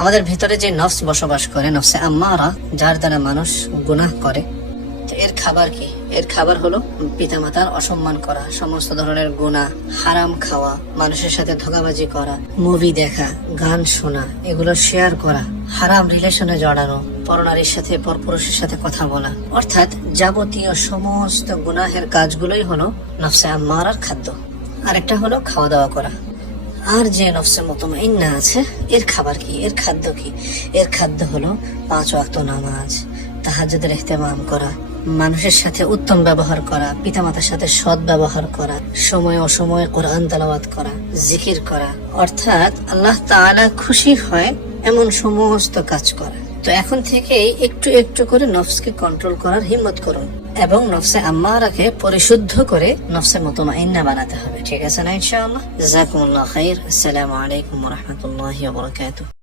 আমাদের ভিতরে যে নফস বসবাস করে, নফসে আম্মারা, যার দ্বারা মানুষ গুনাহ করে, এর খাবার কি? এর খাবার হলো পিতামাতার অসম্মান করা, সমস্ত ধরনের গুনাহ, হারাম খাওয়া, মানুষের সাথে ধোঁকাবাজি করা, মুভি দেখা, গান শোনা, এগুলো শেয়ার করা, হারাম রিলেশনে জড়ানো, পরনারীর সাথে পরপুরুষের সাথে কথা বলা, অর্থাৎ যাবতীয় সমস্ত গুনাহের কাজগুলোই হলো নফসে আম্মারার খাদ্য। আরেকটা হলো খাওয়া দাওয়া করা। আর যে নফসে মুতমাইন্না আছে, এর খাবার কি? এর খাদ্য কি? এর খাদ্য হলো 5 ওয়াক্ত নামাজ, তাহাজ্জুদের ইহতিমাম করা, মানুষের সাথে উত্তম ব্যবহার করা, পিতামাতার সাথে সৎ ব্যবহার করা, সময় অসময়ে কোরআন তেলাওয়াত করা, জিকির করা, অর্থাৎ আল্লাহ তাআলা খুশি হয় এমন সমস্ত কাজ করা। তো এখন থেকে একটু একটু করে নফসকে কন্ট্রোল করার হিম্মত করুন এবং নফসে আম্মারাকে পরিশুদ্ধ করে নফসে মুতমাইন্না বানাতে হবে। ঠিক আছে না ইনশাআল্লাহ? জাযাকুমুল্লাহু খাইর। আসসালামু আলাইকুম ওয়া রাহমাতুল্লাহি ওয়া বারাকাতুহু।